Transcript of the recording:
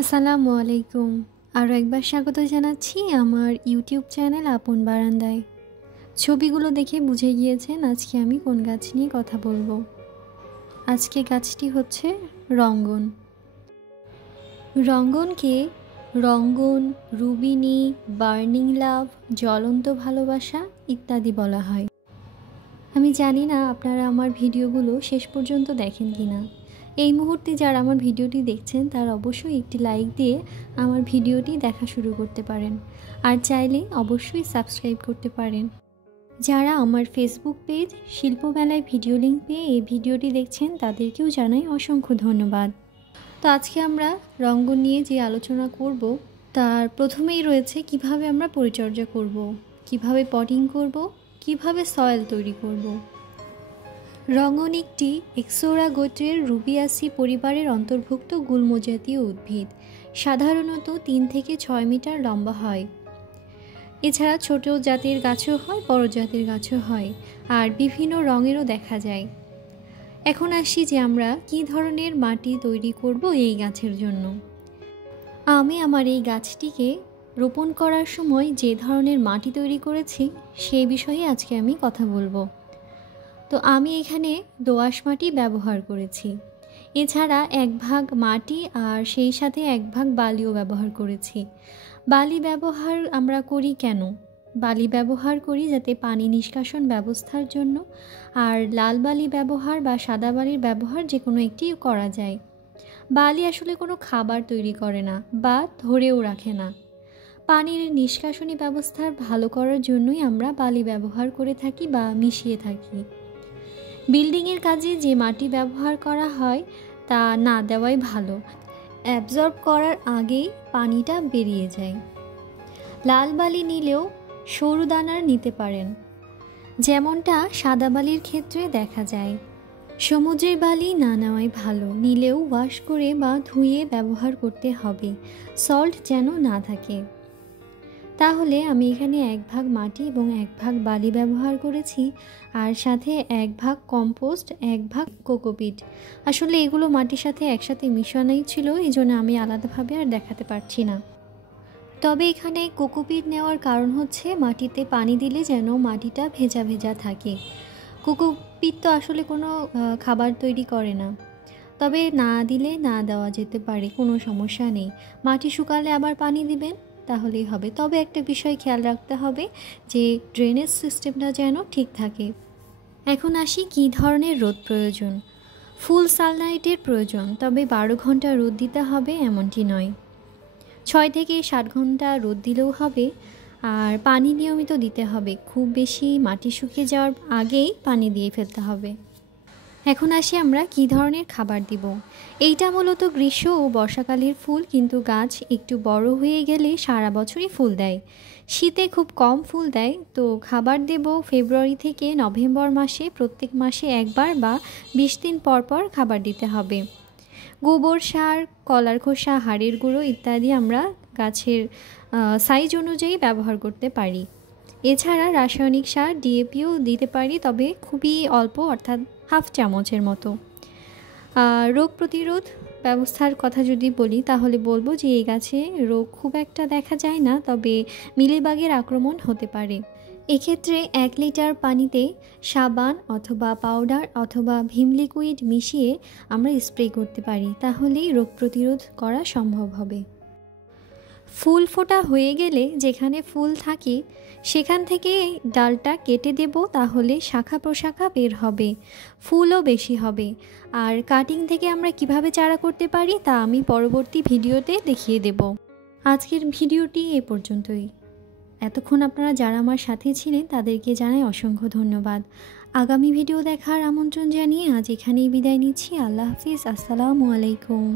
আসসালামু আলাইকুম। আরও একবার স্বাগত জানাচ্ছি আমার ইউটিউব চ্যানেল আপন বারান্দায়। ছবিগুলো দেখে বুঝে গিয়েছেন আজকে আমি কোন গাছ নিয়ে কথা বলবো। আজকে গাছটি হচ্ছে রঙ্গন। রঙ্গনকে রঙ্গন, রুবিনী, বার্নিং লাভ, জ্বলন্ত ভালোবাসা ইত্যাদি বলা হয়। আমি জানি না আপনারা আমার ভিডিওগুলো শেষ পর্যন্ত দেখেন কি না। এই মুহূর্তে যারা আমার ভিডিওটি দেখছেন তারা অবশ্যই একটি লাইক দিয়ে আমার ভিডিওটি দেখা শুরু করতে পারেন, আর চাইলে অবশ্যই সাবস্ক্রাইব করতে পারেন। যারা আমার ফেসবুক পেজ শিল্পমেলায় ভিডিও লিঙ্ক পেয়ে এই ভিডিওটি দেখছেন তাদেরকেও জানাই অসংখ্য ধন্যবাদ। তো আজকে আমরা রঙ্গন নিয়ে যে আলোচনা করব তার প্রথমেই রয়েছে কিভাবে আমরা পরিচর্যা করব, কিভাবে পটিং করব, কিভাবে সয়েল তৈরি করব। রঙ্গন একটি ইক্সোরা গোত্রের রুবিয়াসি পরিবারের অন্তর্ভুক্ত গুল্ম জাতীয় উদ্ভিদ। সাধারণত 3 থেকে 6 মিটার লম্বা হয়। এছাড়া ছোট জাতের গাছও হয়, বড় জাতের গাছও হয়, আর বিভিন্ন রঙেরও দেখা যায়। এখন আসি যে আমরা কী ধরনের মাটি তৈরি করব এই গাছের জন্য। আমি আমার এই গাছটিকে রোপণ করার সময় যে ধরনের মাটি তৈরি করেছি সেই বিষয়ে আজকে আমি কথা বলবো। তো আমি এখানে দোআঁশ মাটি ব্যবহার করেছি। এছাড়া 1 ভাগ মাটি আর সেই সাথে 1 ভাগ বালিও ব্যবহার করেছি। বালি ব্যবহার আমরা করি কেন? বালি ব্যবহার করি যাতে পানি নিষ্কাশন ব্যবস্থার জন্য, আর লাল বালি ব্যবহার বা সাদা বালির ব্যবহার যে কোনো একটি করা যায়। বালি আসলে কোনো খাবার তৈরি করে না বা ধরেও রাখে না। পানির নিষ্কাশনী ব্যবস্থা ভালো করার জন্যই আমরা বালি ব্যবহার করে থাকি বা মিশিয়ে থাকি। বিল্ডিংয়ের কাজে যে মাটি ব্যবহার করা হয় তা না দেওয়াই ভালো, অ্যাবজর্ব করার আগেই পানিটা বেরিয়ে যায়। লাল বালি নিলেও সরু দানার নিতে পারেন, যেমনটা সাদা বালির ক্ষেত্রে দেখা যায়। সমুদ্রের বালি না নেওয়াই ভালো, নিলেও ওয়াশ করে বা ধুয়ে ব্যবহার করতে হবে, সল্ট যেন না থাকে। তাহলে আমি এখানে 1 ভাগ মাটি এবং 1 ভাগ বালি ব্যবহার করেছি, আর সাথে 1 ভাগ কম্পোস্ট, 1 ভাগ কোকোপিট। আসলে এগুলো মাটির সাথে একসাথে মিশানোই ছিল, এই জন্য আমি আলাদাভাবে আর দেখাতে পারছি না। তবে এখানে কোকোপিট নেওয়ার কারণ হচ্ছে মাটিতে পানি দিলে যেন মাটিটা ভেজা ভেজা থাকে। কোকোপিট তো আসলে কোনো খাবার তৈরি করে না, তবে না দিলে না দেওয়া যেতে পারে, কোনো সমস্যা নেই। মাটি শুকালে আবার পানি দিবেন, তাহলেই হবে। তবে একটা বিষয় খেয়াল রাখতে হবে যে ড্রেনেজ সিস্টেমটা যেন ঠিক থাকে। এখন আসি কী ধরনের রোদ প্রয়োজন। ফুল সানলাইটের প্রয়োজন, তবে 12 ঘন্টা রোদ দিতে হবে এমনটি নয়। 6 থেকে 7 ঘন্টা রোদ দিলেও হবে, আর পানি নিয়মিত দিতে হবে। খুব বেশি মাটি শুকিয়ে যাওয়ার আগেই পানি দিয়ে ফেলতে হবে। এখন আসি আমরা কী ধরনের খাবার দিব। এইটা মূলত গ্রীষ্ম ও বর্ষাকালের ফুল, কিন্তু গাছ একটু বড় হয়ে গেলে সারা বছরই ফুল দেয়। শীতে খুব কম ফুল দেয়। তো খাবার দেব ফেব্রুয়ারি থেকে নভেম্বর মাসে, প্রত্যেক মাসে 1 বার বা 20 দিন পর পর খাবার দিতে হবে। গোবর সার, কলার খোসা, হাড়ের গুঁড়ো ইত্যাদি আমরা গাছের সাইজ অনুযায়ী ব্যবহার করতে পারি। এছাড়া রাসায়নিক সার ডিএপিও দিতে পারি, তবে খুবই অল্প, অর্থাৎ হাফ চামচের মতো। রোগ প্রতিরোধ ব্যবস্থার কথা যদি বলি তাহলে বলবো যে এই গাছে রোগ খুব একটা দেখা যায় না, তবে মিলিবাগের আক্রমণ হতে পারে। এক্ষেত্রে 1 লিটার পানিতে সাবান অথবা পাউডার অথবা ভিম লিকুইড মিশিয়ে আমরা স্প্রে করতে পারি, তাহলেই রোগ প্রতিরোধ করা সম্ভব হবে। ফুল ফোটা হয়ে গেলে যেখানে ফুল থাকে সেখান থেকে ডালটা কেটে দেব, তাহলে শাখা প্রশাখা বের হবে, ফুলও বেশি হবে। আর কাটিং থেকে আমরা কিভাবে চারা করতে পারি তা আমি পরবর্তী ভিডিওতে দেখিয়ে দেব। আজকের ভিডিওটি এ পর্যন্তই। এতক্ষণ আপনারা যারা আমার সাথে ছিলেন তাদেরকে জানাই অসংখ্য ধন্যবাদ। আগামী ভিডিও দেখার আমন্ত্রণ জানিয়ে আজ এখানেই বিদায় নিচ্ছি। আল্লাহ হাফিজ। আসসালামু আলাইকুম।